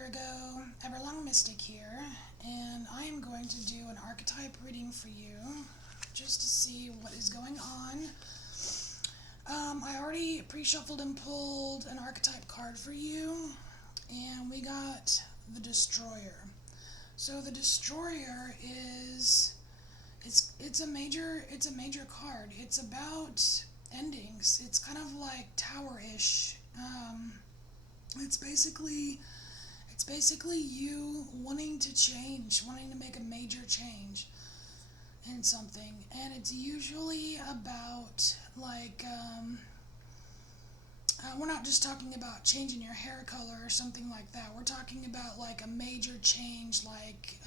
Virgo, Everlong Mystic here, and I am going to do an archetype reading for you, just to see what is going on. I already pre-shuffled and pulled an archetype card for you, and we got the Destroyer. So the Destroyer is, it's a major card. It's about endings. It's kind of like Tower-ish. It's basically you wanting to change, wanting to make a major change in something, and it's usually about we're not just talking about changing your hair color or something like that. We're talking about like a major change, like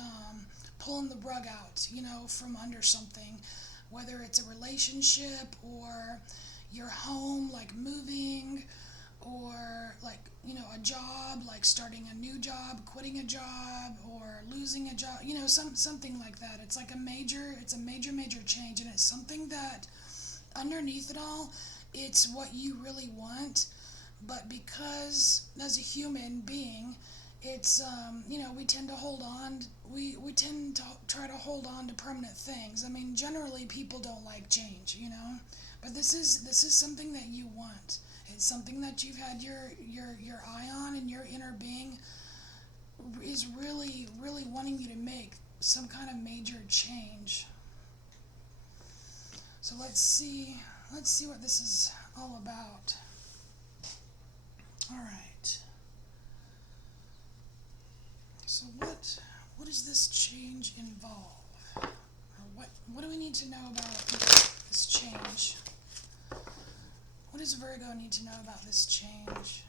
pulling the rug out, from under something, whether it's a relationship or your home, like moving, or a job, like starting a new job, quitting a job, or losing a job, something like that. It's like a major change, and it's something that underneath it all, it's what you really want. But because as a human being, it's we tend to hold on, we tend to try to hold on to permanent things. I mean, generally people don't like change, but this is something that you want. It's something that you've had your eye on, and your inner being is really wanting you to make some kind of major change. So let's see what this is all about. All right. So what does this change involve? Or what do we need to know about this change? What does Virgo need to know about this change?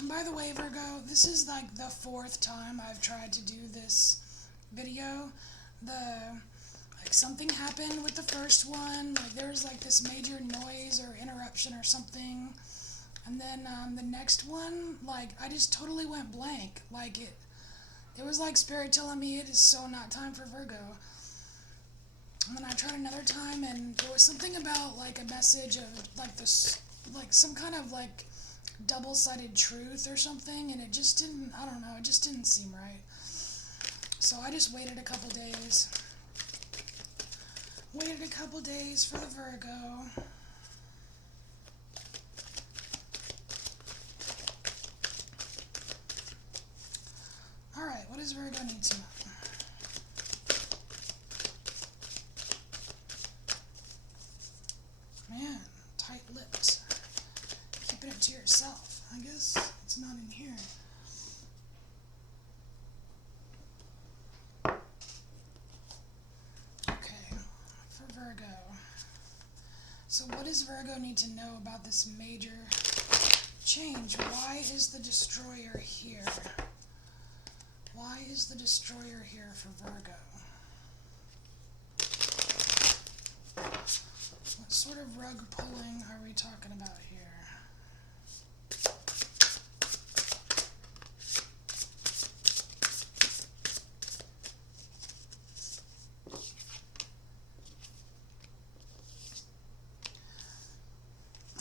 And by the way, Virgo, this is like the 4th time I've tried to do this video. Something happened with the first one. There was this major noise or interruption or something. And then the next one, I just totally went blank. It was like Spirit telling me it is so not time for Virgo. And then I tried another time, and there was something about a message of this, some kind of double-sided truth or something, and it just didn't, I don't know, it just didn't seem right. So I just waited a couple days. Waited a couple days for the Virgo. Alright, what does Virgo need to know? Man, tight-lipped. Keeping it to yourself. I guess it's not in here. Okay, for Virgo. So what does Virgo need to know about this major change? Why is the Destroyer here? Why is the Destroyer here for Virgo? What sort of rug pulling are we talking about here?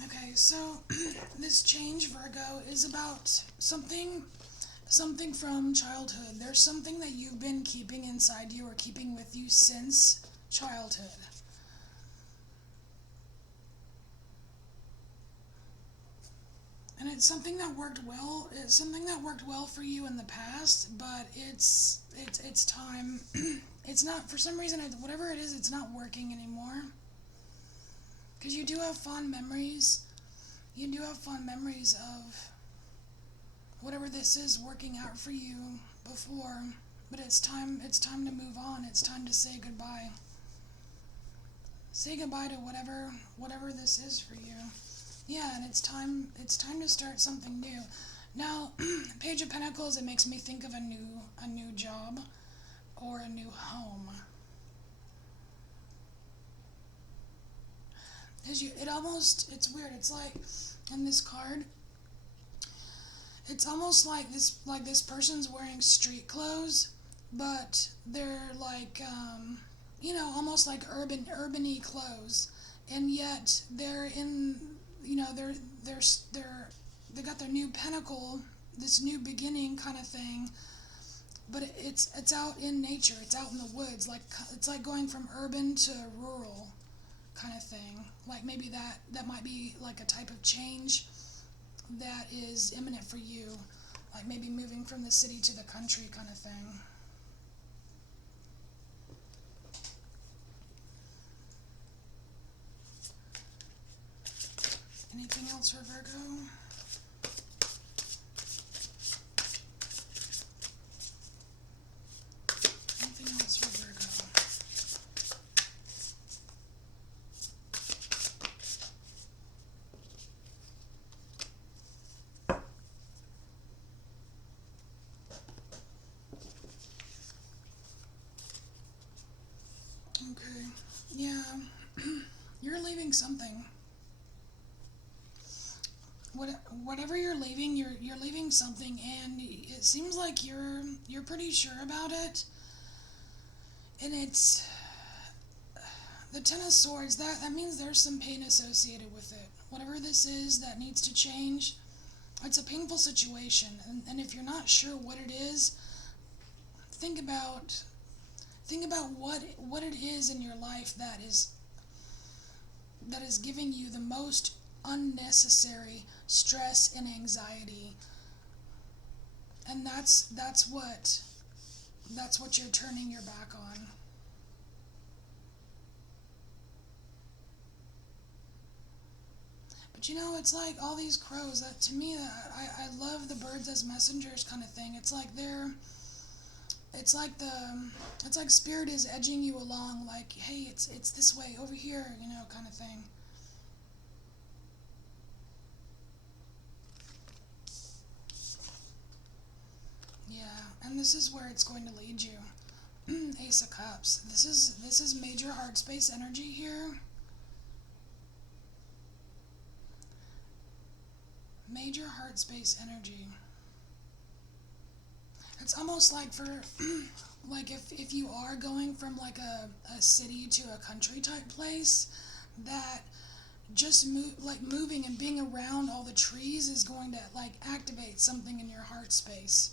Okay, so this change, Virgo, is about something from childhood. There's something that you've been keeping inside you or keeping with you since childhood. And it's something that worked well. It's something that worked well for you in the past, but it's time. It's not, for some reason, whatever it is, it's not working anymore. Because you do have fond memories. You do have fond memories of whatever this is working out for you before, but it's time to move on. It's time to say goodbye. Say goodbye to whatever this is for you. Yeah, and it's time to start something new. Now, Page of Pentacles, it makes me think of a new job or a new home. It's weird. It's like in this card, it's almost like this person's wearing street clothes, but they're almost like urban-y clothes, and yet they're in, they got their new pinnacle, this new beginning kind of thing, but it's out in nature, it's out in the woods, like it's like going from urban to rural kind of thing. Like maybe that might be like a type of change that is imminent for you, like maybe moving from the city to the country kind of thing. Anything else for Virgo? Anything else for Virgo? Okay, yeah, you're leaving something. Whatever you're leaving, you're leaving something, and it seems like you're pretty sure about it. And it's the Ten of Swords. That means there's some pain associated with it. Whatever this is that needs to change, it's a painful situation. And if you're not sure what it is, think about what it is in your life that is giving you the most unnecessary stress and anxiety. And that's what you're turning your back on. But you know, it's like all these crows, that to me, I love the birds as messengers kind of thing. It's like it's like spirit is edging you along, like, hey, it's this way over here, you know, kind of thing. Yeah, and this is where it's going to lead you. Ace of Cups. This is major heart space energy here. Major heart space energy. It's almost like for like if you are going from like a city to a country type place, that just moving and being around all the trees is going to like activate something in your heart space.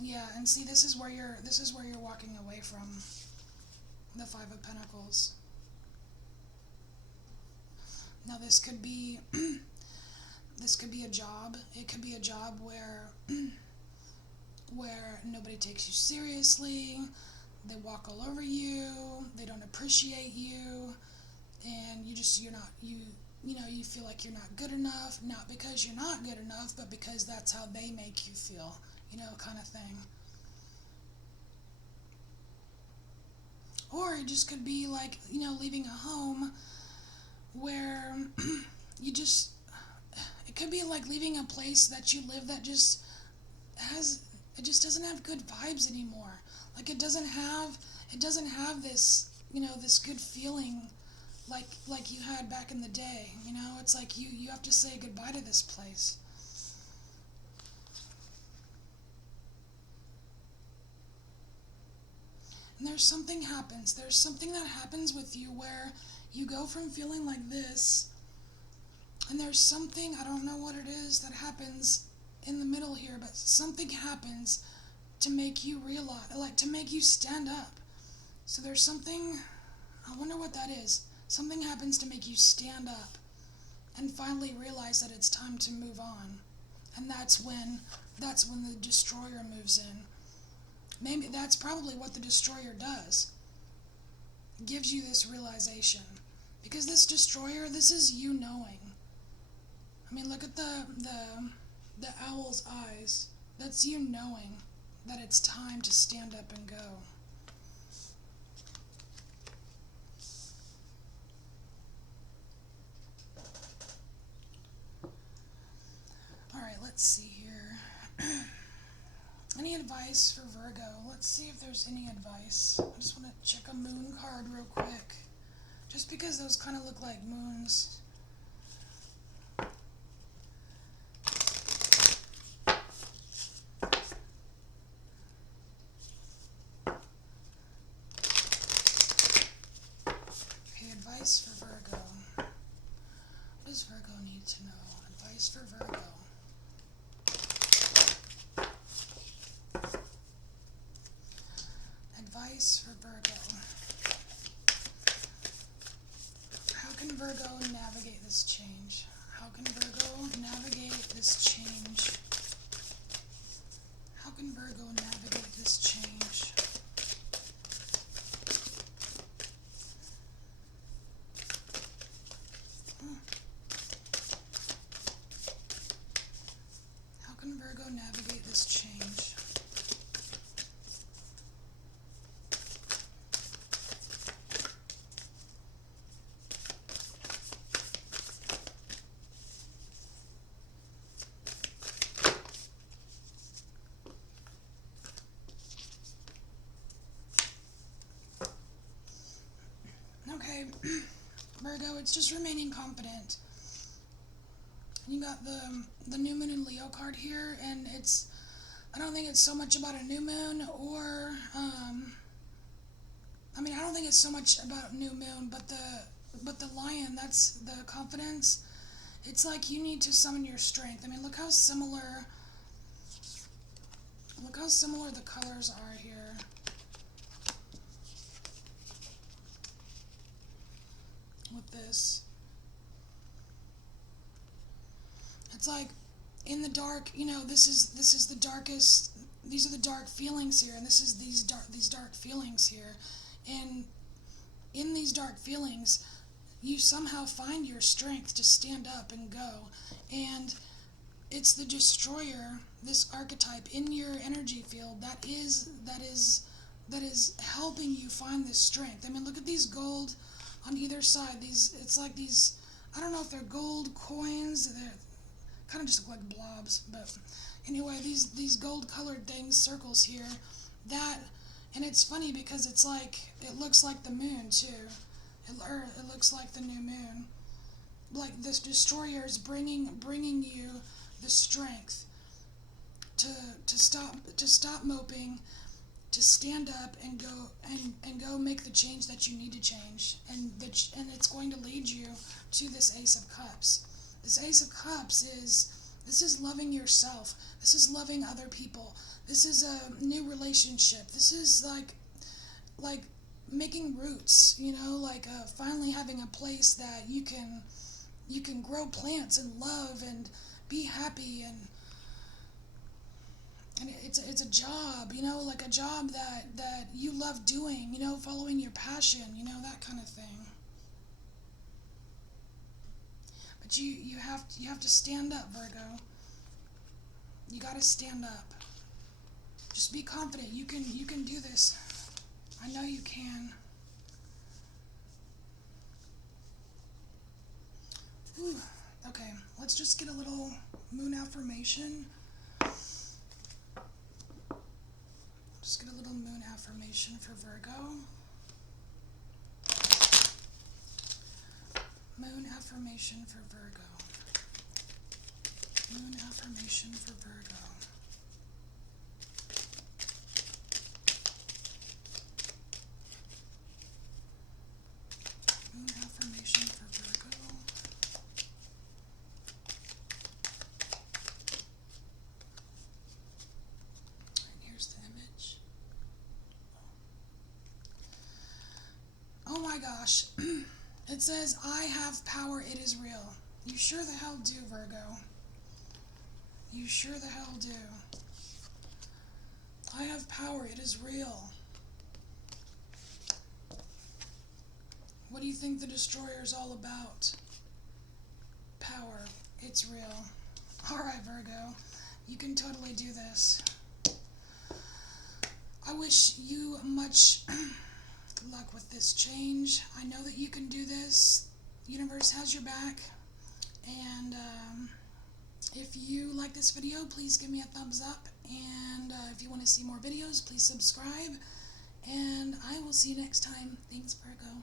Yeah, and see, this is where you're walking away from the Five of Pentacles. Now this could be a job. It could be a job where nobody takes you seriously. They walk all over you. They don't appreciate you, and you feel like you're not good enough, not because you're not good enough, but because that's how they make you feel, you know, kind of thing. Or it just could be like, you know, leaving a home where it could be like leaving a place that you live that just doesn't have good vibes anymore. Like it doesn't have this, you know, this good feeling like you had back in the day, you know. It's like you have to say goodbye to this place. And there's something that happens with you where you go from feeling like this, and there's something, I don't know what it is, that happens in the middle here, but something happens to make you realize, like to make you stand up. So there's something, I wonder what that is. Something happens to make you stand up and finally realize that it's time to move on. And that's when the destroyer moves in. Maybe that's probably what the destroyer does. It gives you this realization. Because this destroyer, this is you knowing. I mean, look at the owl's eyes. That's you knowing that it's time to stand up and go. Alright, let's see here. Any advice for Virgo? Let's see if there's any advice. I just want to check a moon card real quick. Just because those kind of look like moons. to know. Advice for Virgo. Advice for Virgo. How can Virgo navigate this change? How can Virgo navigate this change? How can Virgo navigate this change? How can Virgo navigate this change? Okay, Virgo, it's just remaining confident. You got the new moon and Leo card here, and I don't think it's so much about a new moon or I don't think it's so much about new moon, but the lion, that's the confidence. It's like you need to summon your strength. I mean, look how similar the colors are here. With this, it's like in the dark, this is the darkest, these are the dark feelings here, and this is these dark feelings here, and in these dark feelings you somehow find your strength to stand up and go, and it's the destroyer, this archetype in your energy field that is helping you find this strength. I mean, look at these gold on either side. It's like these, I don't know if they're gold coins, they kind of just look like blobs, but anyway, these gold colored things, circles here, and it's funny because it's like, it looks like the moon too, it looks like the new moon, like this destroyer is bringing you the strength to stop moping, to stand up and go make the change that you need to change, and it's going to lead you to this Ace of Cups. This Ace of Cups is loving yourself. This is loving other people. This is a new relationship. This is like making roots, like finally having a place that you can grow plants and love and be happy, and it's a job, like a job that you love doing, following your passion, that kind of thing. But you have to stand up, Virgo. You got to stand up. Just be confident. You can do this. I know you can. Whew. Okay, let's just get a little moon affirmation. Just get a little moon affirmation for Virgo. Moon affirmation for Virgo. Moon affirmation for Virgo. Moon affirmation for Virgo. And here's the image. Oh my gosh. It says, I have power, it is real. You sure the hell do, Virgo. You sure the hell do. I have power, it is real. What do you think the destroyer is all about? Power, it's real. Alright, Virgo, you can totally do this. I wish you much luck with this change. I know that you can do this. The universe has your back. And if you like this video, please give me a thumbs up. And if you want to see more videos, please subscribe. And I will see you next time. Thanks, Virgo.